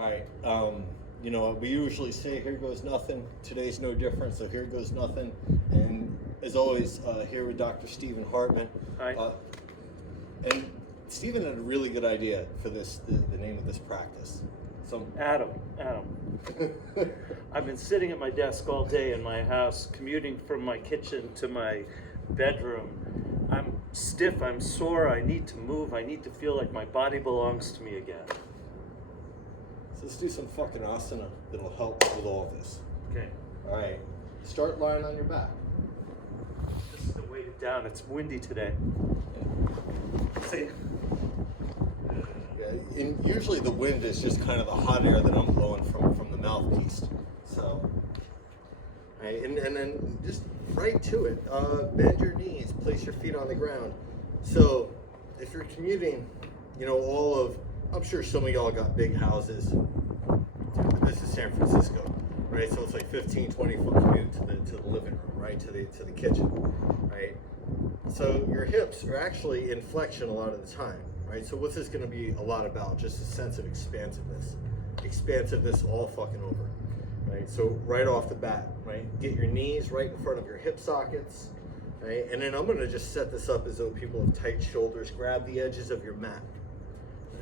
All right. You know, we usually say here goes nothing. Today's no different, so here goes nothing. And as always, here with Dr. Stephen Hartman. Hi. And Stephen had a really good idea for this, the name of this practice. So Adam. I've been sitting at my desk all day in my house, commuting from my kitchen to my bedroom. I'm stiff, I'm sore, I need to move, I need to feel like my body belongs to me again. So let's do some fucking asana that'll help with all of this. Okay. All right. Start lying on your back. Just to weight it down, it's windy today. See? Yeah, and usually the wind is just kind of the hot air that I'm blowing from the mouthpiece. So, all right, and then just right to it. Bend your knees, place your feet on the ground. So if you're commuting, you know, I'm sure some of y'all got big houses. This is San Francisco, right? So it's like 15, 20 foot commute to the living room, right? To the kitchen, right? So your hips are actually in flexion a lot of the time, right? So what's this gonna be a lot about? Just a sense of expansiveness. Expansiveness all fucking over, right? So right off the bat, right? Get your knees right in front of your hip sockets, right? And then I'm gonna just set this up as though people have tight shoulders. Grab the edges of your mat,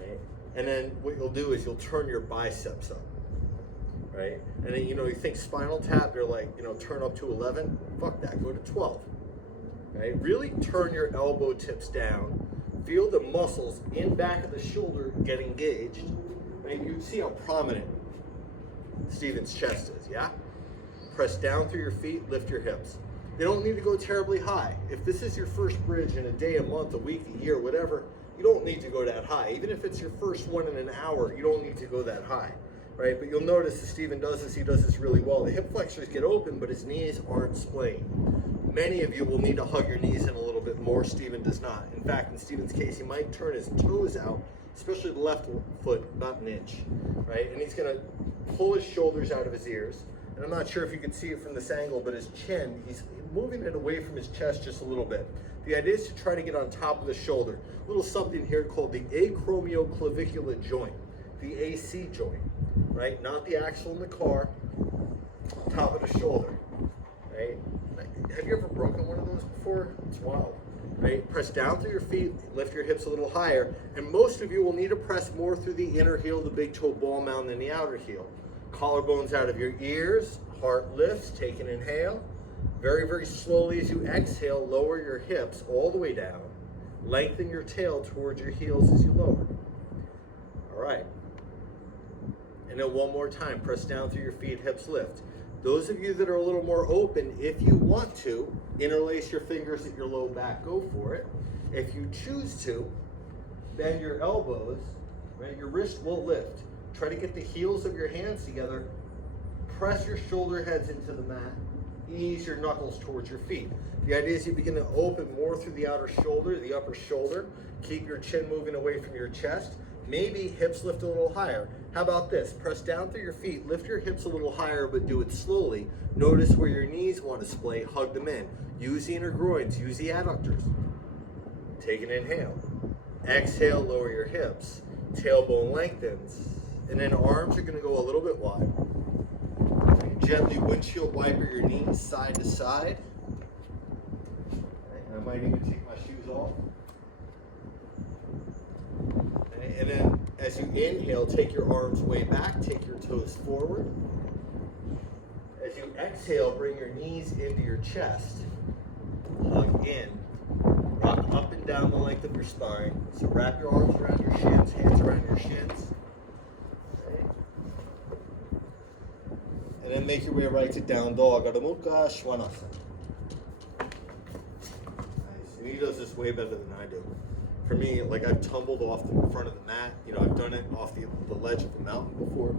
right? And then what you'll do is you'll turn your biceps up, right? And then, you know, you think spinal tap, you're like, you know, turn up to 11. Fuck that, go to 12, right? Really turn your elbow tips down. Feel the muscles in back of the shoulder get engaged. Right? You see how prominent Stephen's chest is, yeah? Press down through your feet, lift your hips. They don't need to go terribly high. If this is your first bridge in a day, a month, a week, a year, whatever, you don't need to go that high. Even if it's your first one in an hour, you don't need to go that high, right? But you'll notice as Stephen does this, he does this really well. The hip flexors get open, but his knees aren't splaying. Many of you will need to hug your knees in a little bit more. Stephen does not. In fact, in Stephen's case, he might turn his toes out, especially the left foot, about an inch, right? And he's gonna pull his shoulders out of his ears. And I'm not sure if you can see it from this angle, but his chin, he's moving it away from his chest just a little bit. The idea is to try to get on top of the shoulder. A little something here called the acromioclavicular joint, the AC joint, right? Not the axle in the car, top of the shoulder, right? Have you ever broken one of those before? It's wild, right? Press down through your feet, lift your hips a little higher, and most of you will need to press more through the inner heel, the big toe ball mound, than the outer heel. Collarbones out of your ears, heart lifts, take an inhale. Very, very slowly as you exhale, lower your hips all the way down. Lengthen your tail towards your heels as you lower. All right. And then one more time, press down through your feet, hips lift. Those of you that are a little more open, if you want to, interlace your fingers at your low back, go for it. If you choose to, bend your elbows, right? Your wrist will lift. Try to get the heels of your hands together. Press your shoulder heads into the mat. Ease your knuckles towards your feet. The idea is you begin to open more through the outer shoulder, the upper shoulder. Keep your chin moving away from your chest. Maybe hips lift a little higher. How about this? Press down through your feet, lift your hips a little higher, but do it slowly. Notice where your knees want to splay, hug them in. Use the inner groins, use the adductors. Take an inhale. Exhale, lower your hips. Tailbone lengthens. And then arms are gonna go a little bit wide. Gently windshield wiper your knees side to side. And I might even take my shoes off. And then as you inhale, take your arms way back, take your toes forward. As you exhale, bring your knees into your chest. Hug in. Rock up and down the length of your spine. So wrap your arms around your shins, hands around your shins. Okay. And then make your way right to down dog, Adho Mukha Svanasana. Nice. And he does this way better than I do. For me, like I've tumbled off the front of the mat. You know, I've done it off the ledge of the mountain before.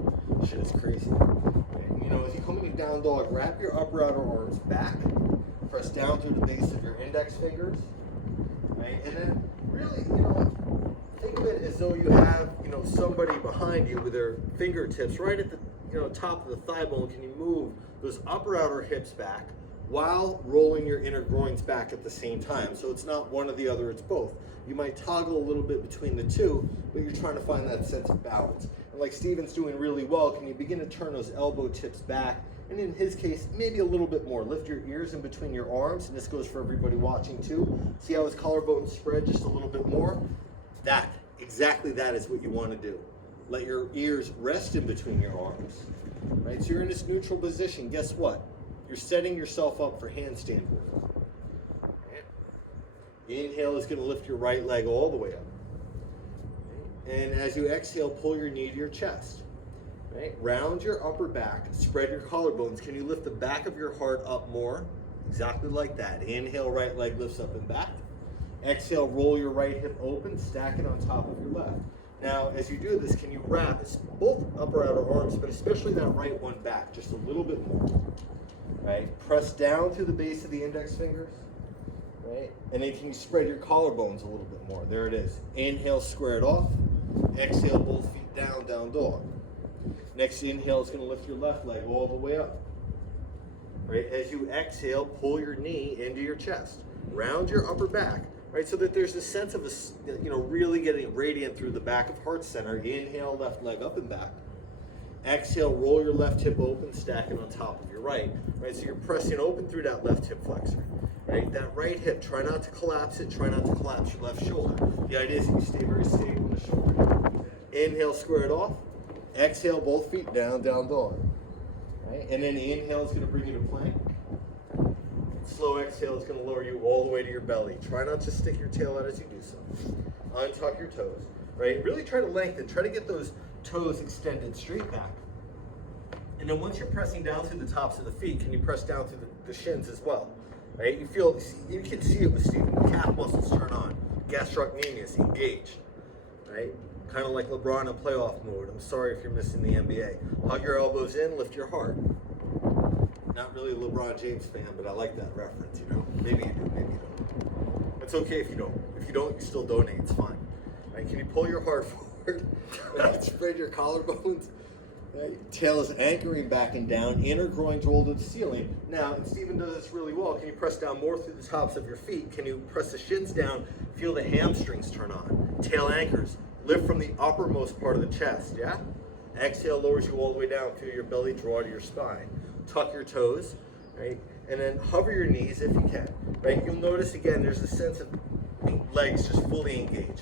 Shit is crazy. And, you know, as you come into down dog, wrap your upper outer arms back. Press down through the base of your index fingers. Right? And then really, you know, think of it as though you have, you know, somebody behind you with their fingertips right at the, you know, top of the thigh bone. Can you move those upper outer hips back while rolling your inner groins back at the same time? So it's not one or the other, it's both. You might toggle a little bit between the two, but you're trying to find that sense of balance. And like Steven's doing really well, can you begin to turn those elbow tips back? And in his case, maybe a little bit more. Lift your ears in between your arms, and this goes for everybody watching too. See how his collarbones spread just a little bit more? Exactly that is what you want to do. Let your ears rest in between your arms, right? So you're in this neutral position. Guess what? You're setting yourself up for handstand work. Inhale is going to lift your right leg all the way up. And as you exhale, pull your knee to your chest. Right? Round your upper back, spread your collarbones. Can you lift the back of your heart up more? Exactly like that. Inhale, right leg lifts up and back. Exhale, roll your right hip open, stack it on top of your left. Now, as you do this, can you wrap both upper outer arms, but especially that right one back, just a little bit more. Right? Press down through the base of the index fingers. Right? And then can you spread your collarbones a little bit more? There it is. Inhale, square it off. Exhale, both feet down, down dog. Next inhale is going to lift your left leg all the way up. Right? As you exhale, pull your knee into your chest. Round your upper back. Right? So that there's a sense of, really getting radiant through the back of heart center. Inhale, left leg up and back. Exhale, roll your left hip open, stack it on top of your right. Right? So you're pressing open through that left hip flexor. Right? That right hip, try not to collapse it, try not to collapse your left shoulder. The idea is that you stay very stable in the shoulder. Inhale, square it off. Exhale, both feet down, down dog. Right? And then inhale is going to bring you to plank. Slow exhale is going to lower you all the way to your belly. Try not to stick your tail out as you do so. Untuck your toes. Right? Really try to lengthen. Try to get those toes extended straight back. And then once you're pressing down through the tops of the feet, can you press down through the shins as well? Right? You can see it with Stephen. The calf muscles turn on. Gastrocnemius engaged. Right? Kind of like LeBron in playoff mode. I'm sorry if you're missing the NBA. Hug your elbows in, lift your heart. Not really a LeBron James fan, but I like that reference, Maybe you do, maybe you don't. It's okay if you don't. If you don't, you still donate, it's fine. Right? Can you pull your heart forward? Right? Spread your collarbones. Right? Tail is anchoring back and down, inner groins rolled to the ceiling. Now, and Stephen does this really well. Can you press down more through the tops of your feet? Can you press the shins down? Feel the hamstrings turn on. Tail anchors. Lift from the uppermost part of the chest, yeah? Exhale lowers you all the way down. Feel your belly draw to your spine. Tuck your toes, right? And then hover your knees if you can, right? You'll notice again, there's a sense of legs just fully engaged,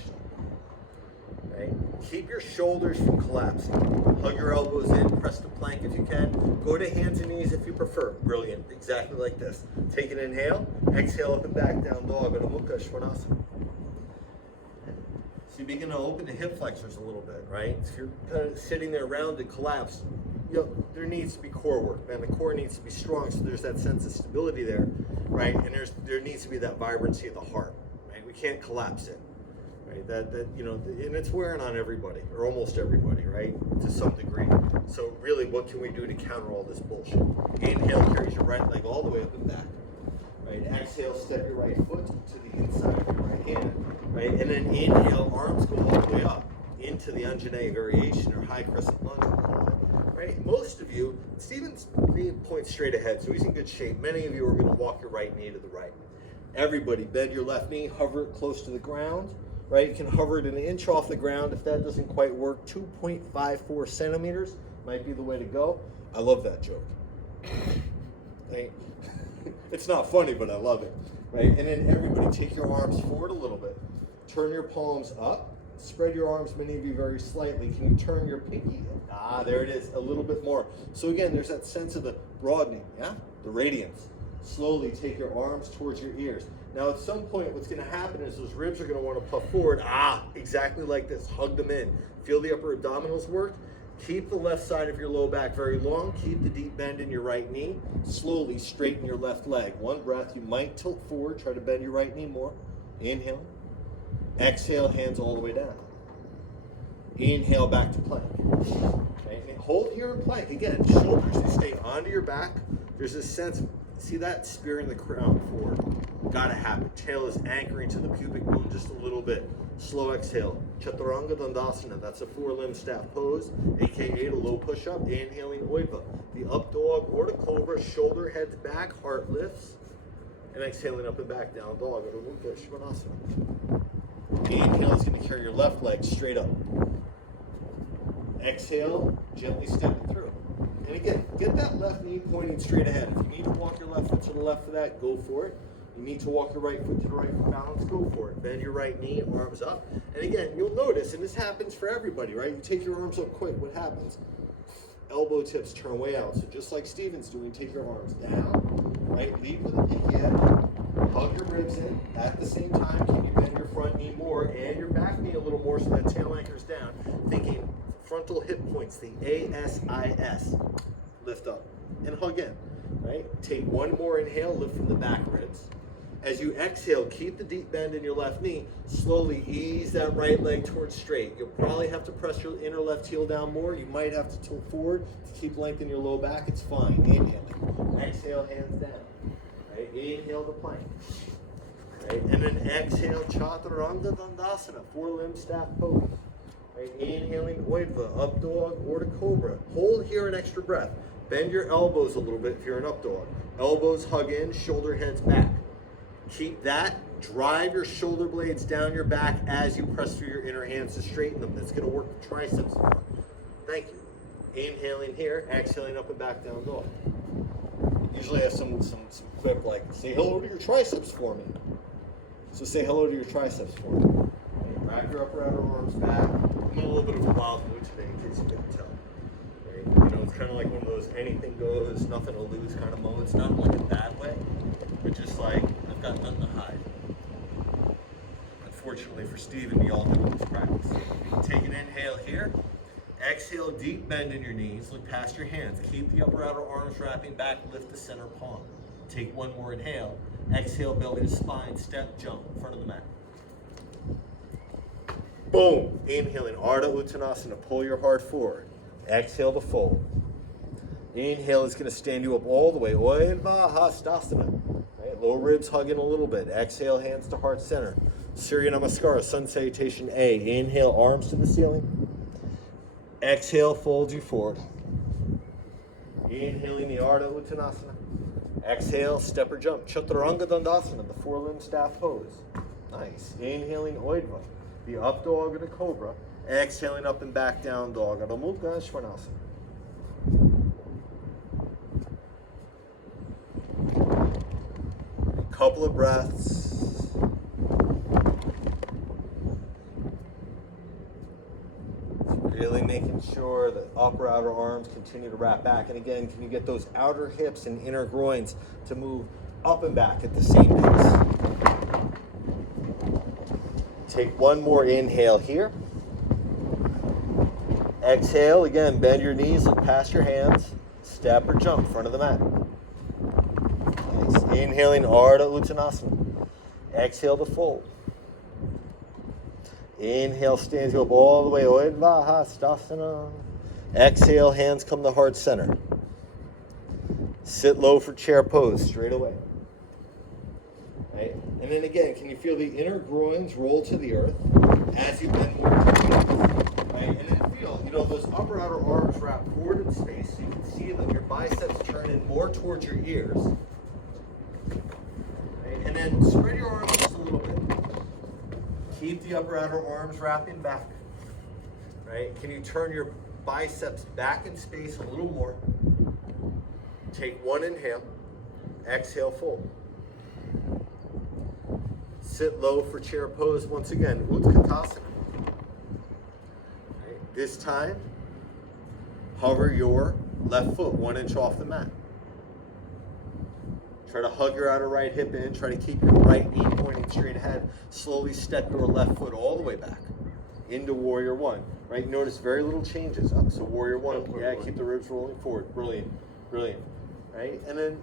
right? Keep your shoulders from collapsing. Hug your elbows in, press to plank if you can. Go to hands and knees if you prefer. Brilliant, exactly like this. Take an inhale, exhale up and back, down dog, Adho Mukha Svanasana. So you begin to open the hip flexors a little bit, right? If you're kind of sitting there rounded, collapsed, there needs to be core work, man. The core needs to be strong, so there's that sense of stability there, right? And there needs to be that vibrancy of the heart, right? We can't collapse it, right? And it's wearing on everybody, or almost everybody, right? To some degree. So really, what can we do to counter all this bullshit? Inhale carries your right leg all the way up and back, right? Exhale, step your right foot to the inside of your right hand, right? And then inhale, arms go all the way up into the Anjaneyya variation, or high crescent lunge, we call it. Right? Most of you, Stephen's knee points straight ahead, so he's in good shape. Many of you are going to walk your right knee to the right. Everybody, bend your left knee, hover it close to the ground. Right? You can hover it an inch off the ground. If that doesn't quite work, 2.54 centimeters might be the way to go. I love that joke. Right? It's not funny, but I love it. Right? And then everybody, take your arms forward a little bit. Turn your palms up. Spread your arms, many of you, very slightly. Can you turn your pinky? There it is, a little bit more. So again, there's that sense of the broadening, yeah? The radiance. Slowly take your arms towards your ears. Now at some point, what's going to happen is those ribs are going to want to puff forward. Exactly like this. Hug them in. Feel the upper abdominals work. Keep the left side of your low back very long. Keep the deep bend in your right knee. Slowly straighten your left leg. One breath. You might tilt forward. Try to bend your right knee more. Inhale. Exhale, hands all the way down. Inhale, back to plank. Okay. And hold here in plank. Again, shoulders, they stay onto your back. There's this sense, see that spearing the crown forward? Gotta happen. Tail is anchoring to the pubic bone just a little bit. Slow exhale. Chaturanga Dandasana. That's a 4-limb staff pose, aka the low push-up. Inhaling Oipa. The up dog or the cobra, shoulder heads back, heart lifts. And exhaling up and back, down dog. Adho Mukha Svanasana. Inhale is going to carry your left leg straight up. Exhale, gently step it through. And again, get that left knee pointing straight ahead. If you need to walk your left foot to the left of that, go for it. You need to walk your right foot to the right for balance, go for it. Bend your right knee, arms up. And again, you'll notice, and this happens for everybody, right? You take your arms up quick, what happens? Elbow tips turn way out. So just like Steven's doing, take your arms down, right? Lead with a pinky head. Hug your ribs in. At the same time, can you bend your front knee more and your back knee a little more so that tail anchors down? Thinking frontal hip points, the ASIS. Lift up and hug in, right? Take one more inhale, lift from the back ribs. As you exhale, keep the deep bend in your left knee. Slowly ease that right leg towards straight. You'll probably have to press your inner left heel down more. You might have to tilt forward to keep length in your low back. It's fine. Inhale. Exhale, hands down. Right? Inhale the plank. Right? And then exhale, Chaturanga Dandasana, four-limb staff pose. Right? Inhaling Oidva, up dog or to cobra. Hold here an extra breath. Bend your elbows a little bit if you're an up dog. Elbows hug in, shoulder heads back. Keep that. Drive your shoulder blades down your back as you press through your inner hands to straighten them. That's going to work the triceps more. Thank you. Inhaling here, exhaling up and back down dog. Usually I have some clip like, say hello to your triceps for me. So say hello to your triceps for me. Right, wrap your upper outer arms back. I'm in a little bit of a wild mood today in case you couldn't tell. Right? You know, it's kind of like one of those anything goes, nothing to lose kind of modes. Not in like a bad way, but just like, I've got nothing to hide. Unfortunately for Steve and me all doing this practice. Take an inhale here. Exhale, deep bend in your knees. Look past your hands. Keep the upper outer arms wrapping back. Lift the center palm. Take one more inhale. Exhale, belly to spine. Step, jump in front of the mat. Boom. Inhaling, Ardha Uttanasana. Pull your heart forward. Exhale to fold. Inhale is going to stand you up all the way. Oidva Hastasana. Right? Lower ribs hugging a little bit. Exhale, hands to heart center. Surya Namaskara, Sun Salutation A. Inhale, arms to the ceiling. Exhale, fold you forward. Inhaling the Ardha Uttanasana. Exhale, step or jump. Chaturanga Dandasana, the four-limb staff pose. Nice. Inhaling Oidva, the up dog or the cobra. Exhaling up and back down dog, Adho Mukha Svanasana. A couple of breaths. Really making sure that upper outer arms continue to wrap back. And again, can you get those outer hips and inner groins to move up and back at the same pace? Take one more inhale here. Exhale, again, bend your knees, look past your hands. Step or jump in front of the mat. Nice. Inhaling Ardha Uttanasana. Exhale to fold. Inhale, stands you up all the way. Oidva Hastasana. Exhale, hands come to heart center. Sit low for chair pose, straight away. Right? And then again, can you feel the inner groins roll to the earth as you bend more to the knees? Right? And then feel, you know, those upper outer arms wrap forward in space so you can see that your biceps turn in more towards your ears. Right? And then spread your arms just a little bit. Keep the upper outer arms wrapping back, right? Can you turn your biceps back in space a little more? Take one inhale, exhale, fold. Sit low for chair pose once again, Utkatasana. Right? This time, hover your left foot 1 inch off the mat. Try to hug your outer right hip in. Try to keep your right knee pointing straight ahead. Slowly step your left foot all the way back into Warrior One. Right? Notice very little changes. Up. So Warrior One. Yeah, keep the ribs rolling forward. Brilliant. Brilliant. Right? And then,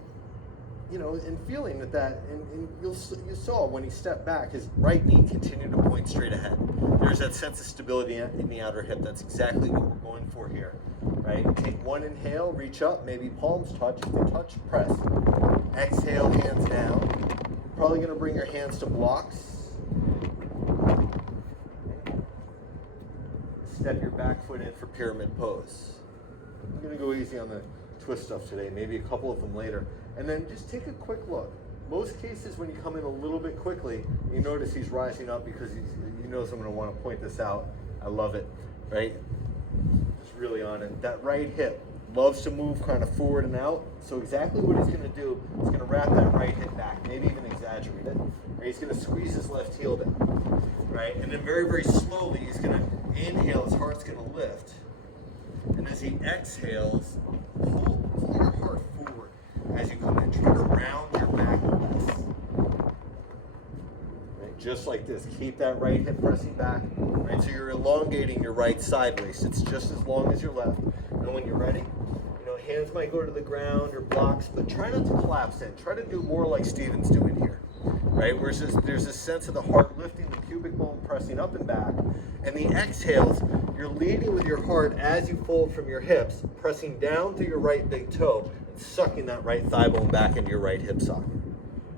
you know, and feeling that, and you saw when he stepped back, his right knee continued to point straight ahead. There's that sense of stability in the outer hip. That's exactly what we're going for here. Right? Take one inhale, reach up, maybe palms touch. If they touch, press. Exhale, hands down. Probably going to bring your hands to blocks. Step your back foot in for pyramid pose. I'm going to go easy on the twist stuff today, maybe a couple of them later. And then just take a quick look. Most cases when you come in a little bit quickly, you notice he's rising up because he knows I'm going to want to point this out. I love it, right? Just really on it. That right hip loves to move kind of forward and out. So exactly what he's going to do is going to wrap that right hip back, maybe even exaggerate it. Right? He's going to squeeze his left heel down, right? And then very, very slowly, he's going to inhale, his heart's going to lift. And as he exhales, pull your heart forward as you come in. Try to round your back less. Right? Just like this. Keep that right hip pressing back. Right? So you're elongating your right side waist. It's just as long as your left. And when you're ready, hands might go to the ground or blocks, but try not to collapse in. Try to do more like Steven's doing here, right? Where there's this sense of the heart lifting, the pubic bone pressing up and back, and the exhales, you're leading with your heart as you fold from your hips, pressing down through your right big toe, and sucking that right thigh bone back into your right hip socket.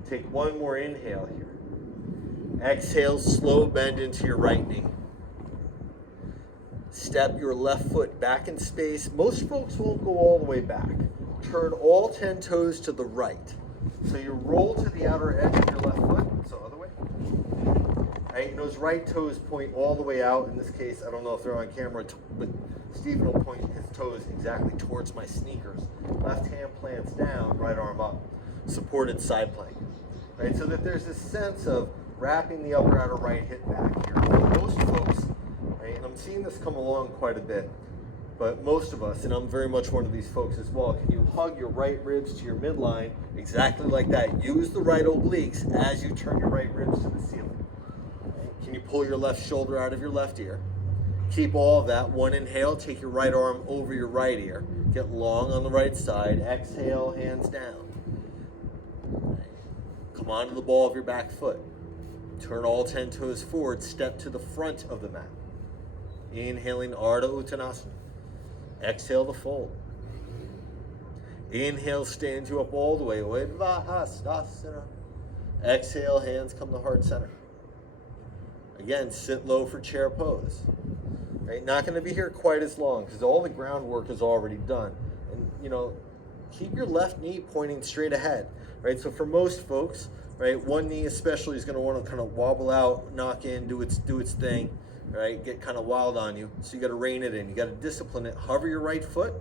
Take one more inhale here. Exhale, slow bend into your right knee. Step your left foot back in space. Most folks won't go all the way back. Turn all 10 toes to the right. So you roll to the outer edge of your left foot, so other way. Right? And those right toes point all the way out. In this case, I don't know if they're on camera, but Stephen will point his toes exactly towards my sneakers. Left hand plants down, right arm up. Supported side plank. Right? So that there's this sense of wrapping the upper outer right hip back here. For most folks, and I'm seeing this come along quite a bit, but most of us, and I'm very much one of these folks as well, can you hug your right ribs to your midline exactly like that? Use the right obliques as you turn your right ribs to the ceiling. Can you pull your left shoulder out of your left ear? Keep all of that. One inhale, take your right arm over your right ear. Get long on the right side. Exhale, hands down. Come onto the ball of your back foot. Turn all 10 toes forward. Step to the front of the mat. Inhaling Ardha Uttanasana. Exhale to fold. Inhale stands you up all the way. Udvahasana. Exhale, hands come to heart center. Again, sit low for chair pose. Right? Not going to be here quite as long because all the groundwork is already done. And keep your left knee pointing straight ahead. Right? So for most folks, right, one knee especially is going to want to kind of wobble out, knock in, do its thing. Right, get kind of wild on you. So you got to rein it in. You got to discipline it. Hover your right foot,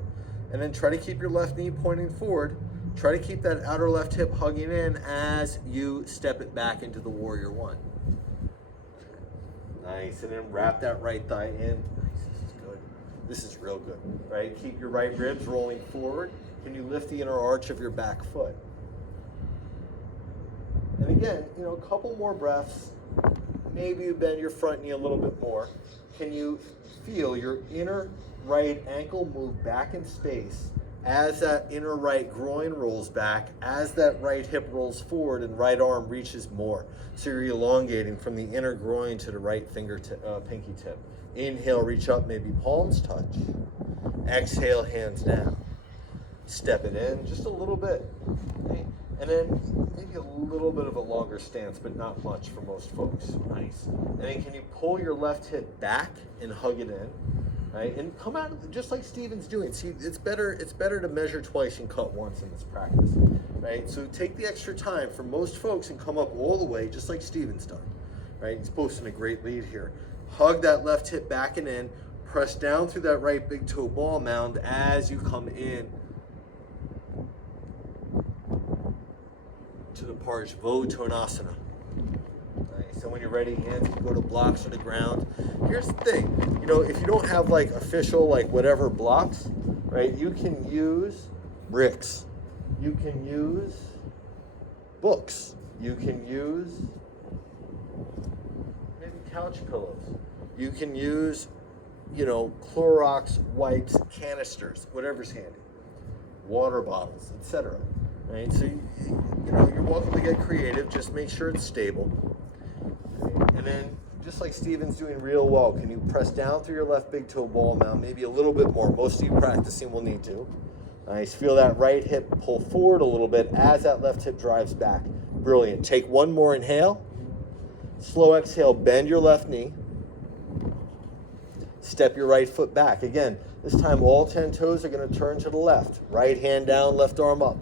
and then try to keep your left knee pointing forward. Try to keep that outer left hip hugging in as you step it back into the warrior one. Nice, and then wrap that right thigh in. Nice, this is good. This is real good. Right, keep your right ribs rolling forward. Can you lift the inner arch of your back foot? And again, a couple more breaths. Maybe you bend your front knee a little bit more. Can you feel your inner right ankle move back in space as that inner right groin rolls back, as that right hip rolls forward and right arm reaches more? So you're elongating from the inner groin to the right fingertip, pinky tip. Inhale, reach up, maybe palms touch. Exhale, hands down. Step it in just a little bit. Okay? And then maybe a little bit of a longer stance, but not much for most folks. Nice. And then can you pull your left hip back and hug it in, right? And come out of it just like Steven's doing. See, it's better to measure twice and cut once in this practice, right? So take the extra time for most folks and come up all the way just like Steven's done, right? He's posting a great lead here. Hug that left hip back and in. Press down through that right big toe ball mound as you come in to the Parsvottanasana. Nice. So when you're ready, hands can go to blocks or the ground. Here's the thing, if you don't have like official, like whatever blocks, right, you can use bricks. You can use books. You can use maybe couch pillows. You can use, Clorox wipes, canisters, whatever's handy. Water bottles, etc. Right? So, you're welcome to get creative. Just make sure it's stable. And then, just like Steven's doing real well, can you press down through your left big toe ball mound? Maybe a little bit more. Most of you practicing will need to. Nice. Feel that right hip pull forward a little bit as that left hip drives back. Brilliant. Take one more inhale. Slow exhale. Bend your left knee. Step your right foot back. Again, this time all 10 toes are going to turn to the left. Right hand down, left arm up.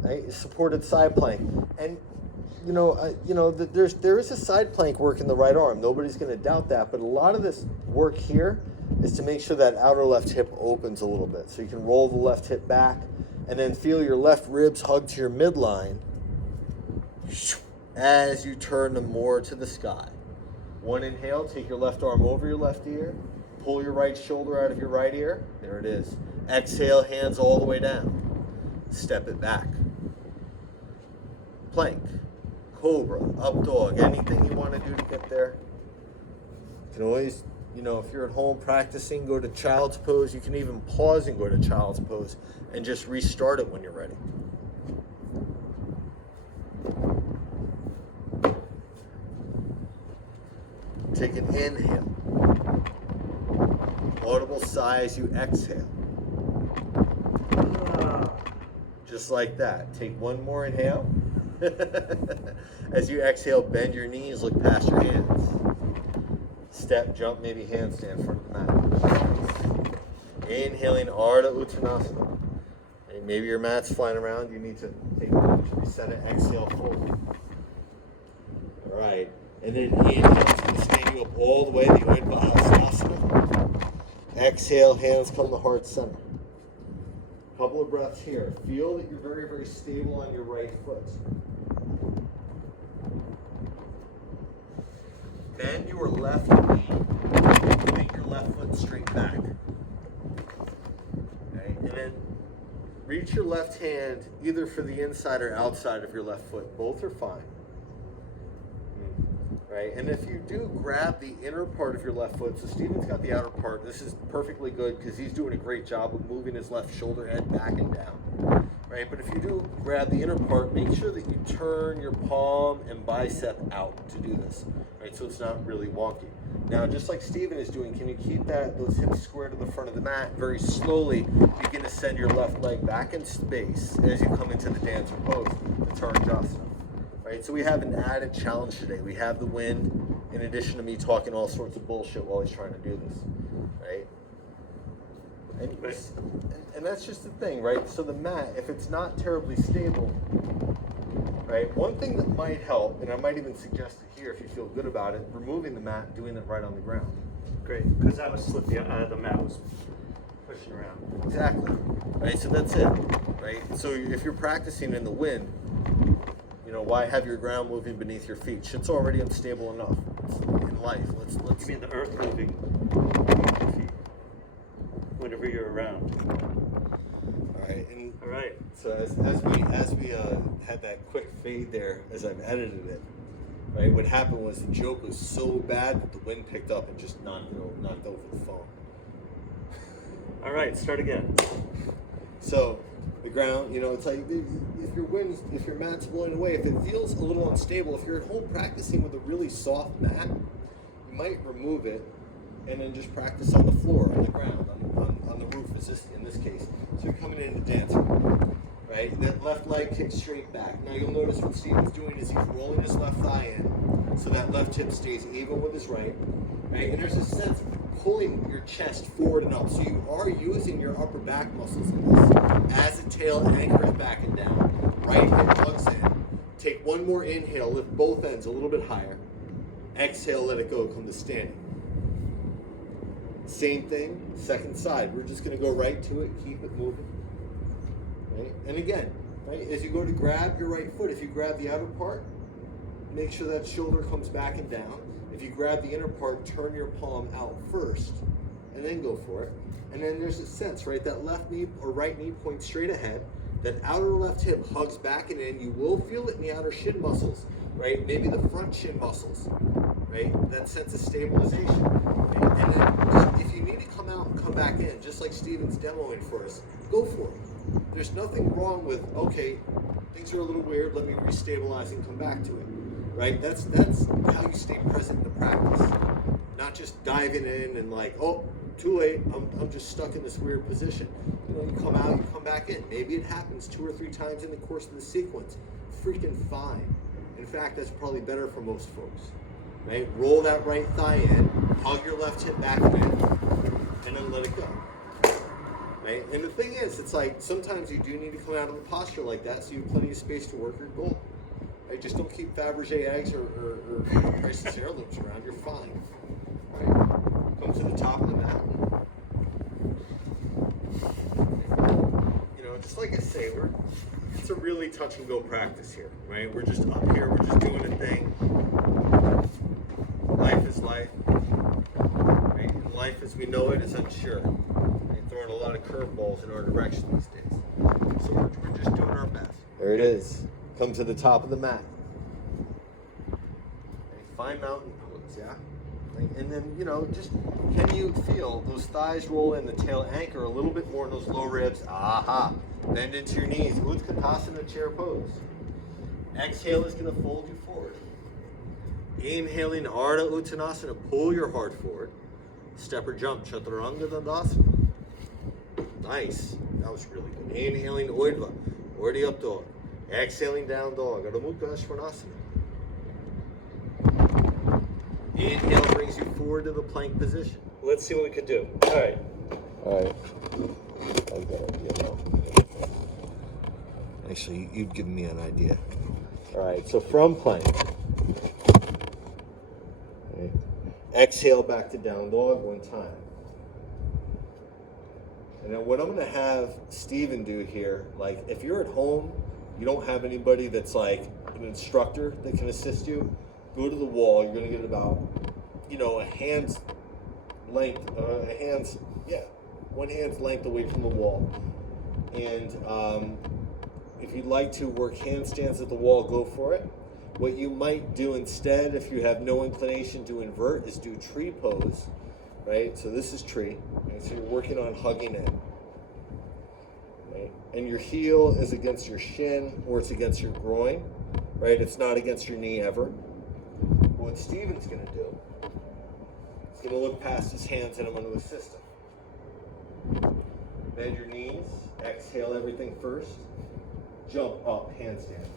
Right? Supported side plank. And there is a side plank work in the right arm. Nobody's going to doubt that. But a lot of this work here is to make sure that outer left hip opens a little bit. So you can roll the left hip back and then feel your left ribs hug to your midline as you turn them more to the sky. One inhale, take your left arm over your left ear, pull your right shoulder out of your right ear. There it is. Exhale, hands all the way down. Step it back. Plank, cobra, up dog, anything you want to do to get there. You can always, if you're at home practicing, go to child's pose. You can even pause and go to child's pose and just restart it when you're ready. Take an inhale. Audible sigh as you exhale. Just like that. Take one more inhale. As you exhale, bend your knees, look past your hands. Step, jump, maybe handstand in front of the mat. Inhaling, Ardha Uttanasana. And maybe your mat's flying around. You need to take a moment to reset it. Exhale forward. All right. And then inhale, it's going to stand you up all the way, the Asana. Exhale, hands come to heart center. Couple of breaths here. Feel that you're very, very stable on your right foot. Bend your left knee. Make your left foot straight back. Okay, and then reach your left hand either for the inside or outside of your left foot. Both are fine. Right? And if you do grab the inner part of your left foot, so Steven's got the outer part, this is perfectly good because he's doing a great job of moving his left shoulder head back and down. Right? But if you do grab the inner part, make sure that you turn your palm and bicep out to do this. Right? So it's not really wonky. Now, just like Steven is doing, can you keep those hips square to the front of the mat? Very slowly, begin to send your left leg back in space as you come into the dancer pose, the Tarjasana. Right, so we have an added challenge today. We have the wind, in addition to me talking all sorts of bullshit while he's trying to do this, right? And that's just the thing, right? So the mat, if it's not terribly stable, right? One thing that might help, and I might even suggest it here if you feel good about it, removing the mat, doing it right on the ground. Great, because I was slippy. The mat was pushing around. Exactly, right? So that's it, right? So if you're practicing in the wind, why have your ground moving beneath your feet? Shit's already unstable enough in life. Let's. You mean the earth moving beneath your feet whenever you're around? All right. So as we had that quick fade there, as I've edited it, right? What happened was the joke was so bad that the wind picked up and just knocked over the phone. All right, start again. So. The ground, it's like if your mat's blowing away, if it feels a little unstable, if you're at home practicing with a really soft mat, you might remove it and then just practice on the floor, on the ground, on the roof, in this case. So you're coming into dancing, right? That left leg kicks straight back. Now you'll notice what Steven's doing is he's rolling his left thigh in so that left hip stays even with his right? And there's a sense of pulling your chest forward and up. So you are using your upper back muscles in this as the tail anchors back and down. Right hip plugs in. Take one more inhale, lift both ends a little bit higher. Exhale, let it go, come to standing. Same thing, second side. We're just going to go right to it, keep it moving. Right? And again, right, as you go to grab your right foot, if you grab the outer part, make sure that shoulder comes back and down. If you grab the inner part, turn your palm out first, and then go for it. And then there's a sense, right? That left knee or right knee points straight ahead. That outer left hip hugs back and in. You will feel it in the outer shin muscles, right? Maybe the front shin muscles, right? That sense of stabilization. Right? And then if you need to come out and come back in, just like Steven's demoing for us, go for it. There's nothing wrong with, okay, things are a little weird, let me restabilize and come back to it. Right? That's how you stay present in the practice. Not just diving in and like, oh, too late, I'm just stuck in this weird position. You come out, you come back in. Maybe it happens 2 or 3 times in the course of the sequence. Freaking fine. In fact, that's probably better for most folks. Right? Roll that right thigh in, hug your left hip back in, and then let it go. Right? And the thing is, it's like sometimes you do need to come out of a posture like that so you have plenty of space to work your goal. Right? Just don't keep Fabergé eggs or Price's heirlooms around. You're fine. Right? Come to the top of the mountain. just like I say, it's a really touch and go practice here, right? We're just up here, we're just doing a thing. Life is life, right? And life as we know it is unsure. Right? Throwing a lot of curveballs in our direction these days. So we're just doing our best. There it is. Come to the top of the mat. A fine mountain pose, yeah? And then, just can you feel those thighs roll in, the tail anchor a little bit more in those low ribs? Aha. Bend into your knees. Utkatasana chair pose. Exhale is going to fold you forward. Inhaling Ardha Uttanasana, pull your heart forward. Step or jump, Chaturanga Dandasana. Nice. That was really good. Inhaling Urdhva, Urdhva up dog. Exhaling down dog, Adho Mukha Svanasana. Inhale brings you forward to the plank position. Let's see what we could do. All right. I've got an idea now. Actually, you've given me an idea. All right, so from plank. Okay. Exhale back to down dog one time. And then what I'm going to have Steven do here, like if you're at home, you don't have anybody that's like an instructor that can assist you, go to the wall. You're going to get about, a hand's length, one hand's length away from the wall. And if you'd like to work handstands at the wall, go for it. What you might do instead, if you have no inclination to invert, is do tree pose, right? So this is tree, right? So you're working on hugging in, right? And your heel is against your shin or it's against your groin, right? It's not against your knee ever. What Steven's gonna do, he's gonna look past his hands and I'm gonna assist him. Bend your knees, exhale everything first, jump up, handstand.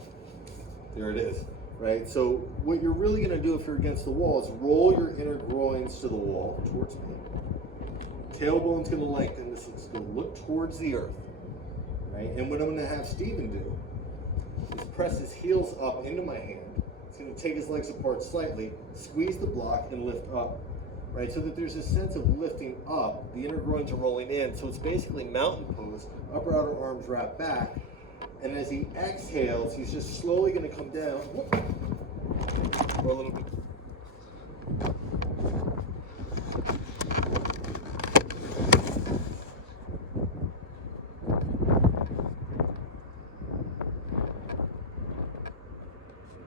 There it is. Right, so what you're really going to do if you're against the wall is roll your inner groins to the wall, towards me. Tailbone's going to lengthen. This is going to look towards the earth. Right, and what I'm going to have Steven do is press his heels up into my hand. He's going to take his legs apart slightly, squeeze the block, and lift up. Right, so that there's a sense of lifting up. The inner groins are rolling in, so it's basically mountain pose, upper outer arms wrap back. And as he exhales, he's just slowly going to come down for a little bit.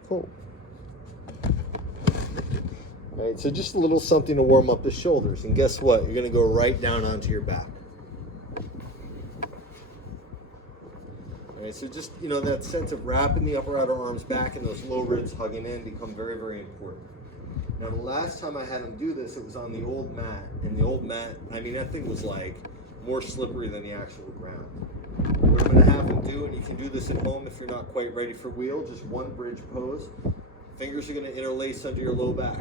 Cool. All right, so just a little something to warm up the shoulders. And guess what? You're going to go right down onto your back. So just, that sense of wrapping the upper outer arms back and those low ribs hugging in become very, very important. Now, the last time I had him do this, it was on the old mat. And the old mat, that thing was like more slippery than the actual ground. What I'm going to have him do, and you can do this at home if you're not quite ready for wheel, just one bridge pose. Fingers are going to interlace under your low back.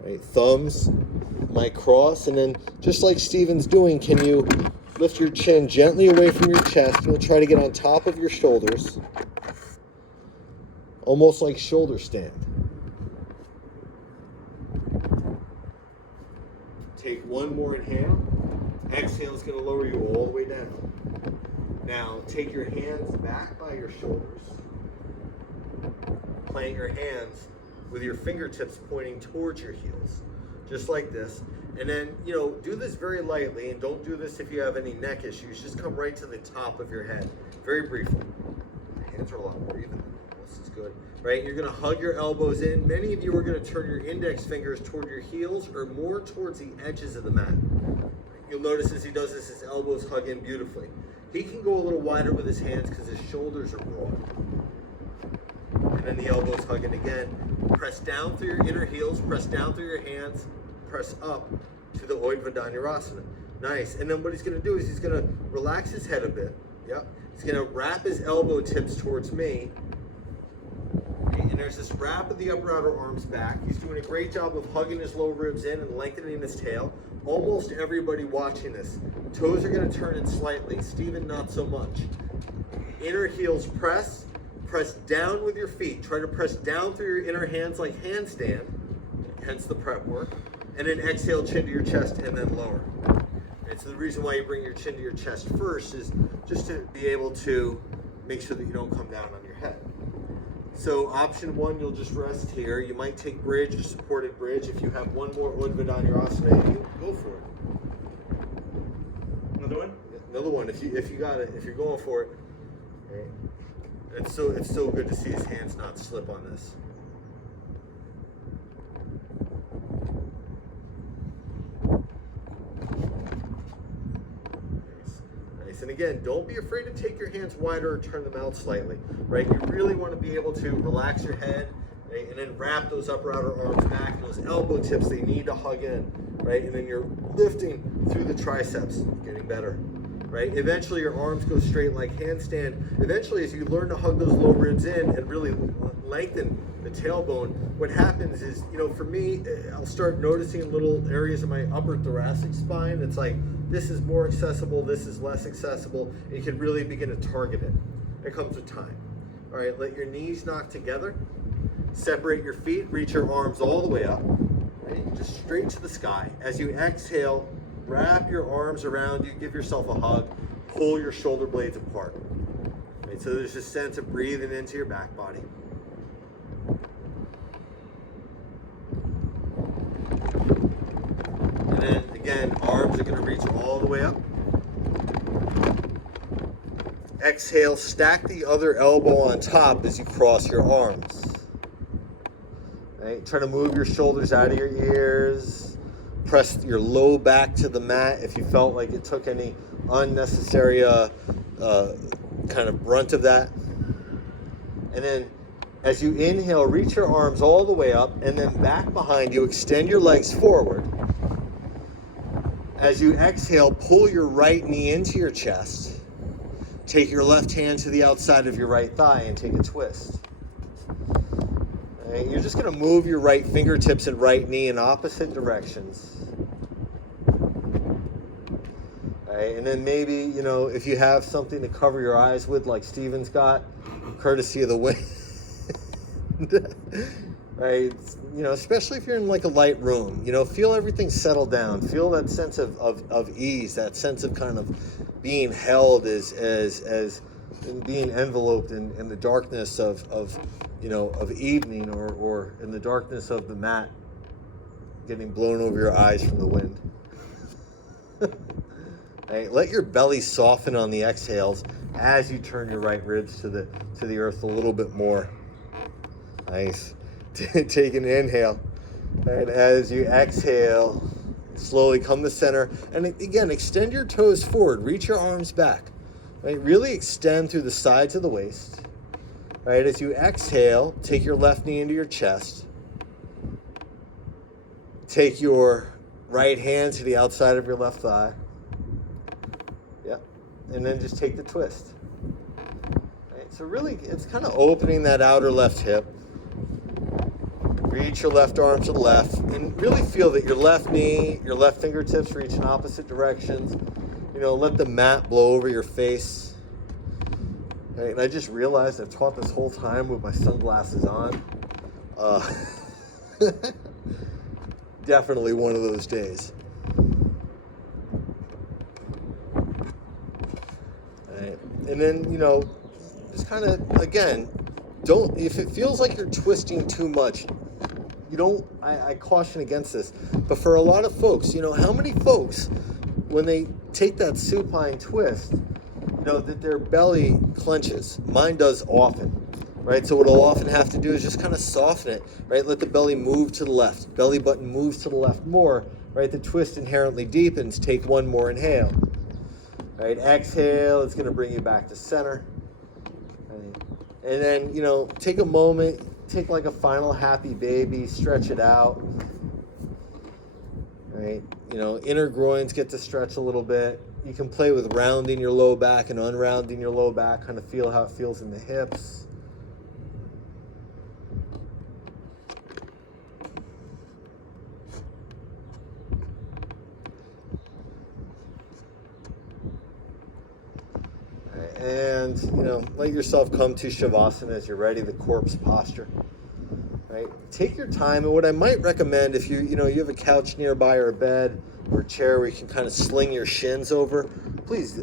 Right, thumbs might cross, and then just like Steven's doing, can you lift your chin gently away from your chest. You'll try to get on top of your shoulders, almost like shoulder stand. Take one more inhale. Exhale is going to lower you all the way down. Now, take your hands back by your shoulders. Plant your hands with your fingertips pointing towards your heels, just like this. And then, do this very lightly, and don't do this if you have any neck issues. Just come right to the top of your head, very briefly. My hands are a lot more even than normal. This is good, right? You're going to hug your elbows in. Many of you are going to turn your index fingers toward your heels or more towards the edges of the mat. You'll notice as he does this, his elbows hug in beautifully. He can go a little wider with his hands because his shoulders are broad. And then the elbows hug in again. Press down through your inner heels, press down through your hands, press up to the Urdhva Dhanurasana. Nice. And then what he's going to do is he's going to relax his head a bit. Yep. He's going to wrap his elbow tips towards me. And there's this wrap of the upper outer arms back. He's doing a great job of hugging his low ribs in and lengthening his tail. Almost everybody watching this. Toes are going to turn in slightly. Steven, not so much. Inner heels press. Press down with your feet. Try to press down through your inner hands like handstand. Hence the prep work. And then exhale, chin to your chest, and then lower. And so the reason why you bring your chin to your chest first is just to be able to make sure that you don't come down on your head. So option one, you'll just rest here. You might take bridge or supported bridge. If you have one more Udvadanurasana, you go for it. Another one? Another one, if you got it, if you're going for it. Right. It's so good to see his hands not slip on this. And again, don't be afraid to take your hands wider or turn them out slightly, right? You really want to be able to relax your head, right? And then wrap those upper outer arms back, and those elbow tips, they need to hug in, right? And then you're lifting through the triceps, getting better, right? Eventually your arms go straight like handstand. Eventually, as you learn to hug those low ribs in and really lengthen the tailbone, what happens is, for me, I'll start noticing little areas of my upper thoracic spine. It's like, this is more accessible, this is less accessible, and you can really begin to target it. It comes with time. All right, let your knees knock together, separate your feet, reach your arms all the way up, right? Just straight to the sky. As you exhale, wrap your arms around you, give yourself a hug, pull your shoulder blades apart. Right, so there's this sense of breathing into your back body. And then again, arms are going to reach all the way up. Exhale, stack the other elbow on top as you cross your arms. Right? Try to move your shoulders out of your ears. Press your low back to the mat if you felt like it took any unnecessary kind of brunt of that. And then as you inhale, reach your arms all the way up, and then back behind you, extend your legs forward. As you exhale, pull your right knee into your chest. Take your left hand to the outside of your right thigh and take a twist. Right, you're just going to move your right fingertips and right knee in opposite directions. Right, and then maybe, if you have something to cover your eyes with like Steven's got, courtesy of the wind. Right, especially if you're in like a light room, feel everything settle down, feel that sense of ease, that sense of kind of being held as being enveloped in the darkness of evening, or in the darkness of the mat getting blown over your eyes from the wind. Right, let your belly soften on the exhales as you turn your right ribs to the earth a little bit more. Nice. Take an inhale. And as you exhale, slowly come to center. And again, extend your toes forward. Reach your arms back. Right? Really extend through the sides of the waist. Right? As you exhale, take your left knee into your chest. Take your right hand to the outside of your left thigh. Yep. And then just take the twist. Right? So really, it's kind of opening that outer left hip. Reach your left arm to the left, and really feel that your left knee, your left fingertips reach in opposite directions. Let the mat blow over your face. Right, and I just realized I've taught this whole time with my sunglasses on. Definitely one of those days. Right. And then, just kind of, again, if it feels like you're twisting too much, I caution against this. But for a lot of folks, how many folks, when they take that supine twist, that their belly clenches? Mine does often, right? So what I'll often have to do is just kind of soften it, right? Let the belly move to the left. Belly button moves to the left more, right? The twist inherently deepens. Take one more inhale. Right? Exhale, it's going to bring you back to center. Right? And then, take a moment. Take like a final happy baby, stretch it out. Right? Inner groins get to stretch a little bit. You can play with rounding your low back and unrounding your low back, kind of feel how it feels in the hips. And, let yourself come to Shavasana as you're ready, the corpse posture. Right? Take your time, and what I might recommend, if you have a couch nearby or a bed, or chair where you can kind of sling your shins over, please,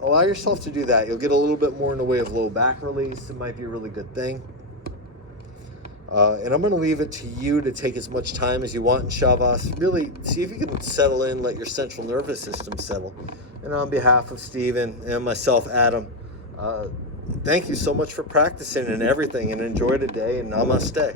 allow yourself to do that. You'll get a little bit more in the way of low back release. It might be a really good thing. And I'm going to leave it to you to take as much time as you want in Shavas. Really see if you can settle in, let your central nervous system settle. And on behalf of Steven and myself, Adam, thank you so much for practicing and everything, and enjoy today, and namaste.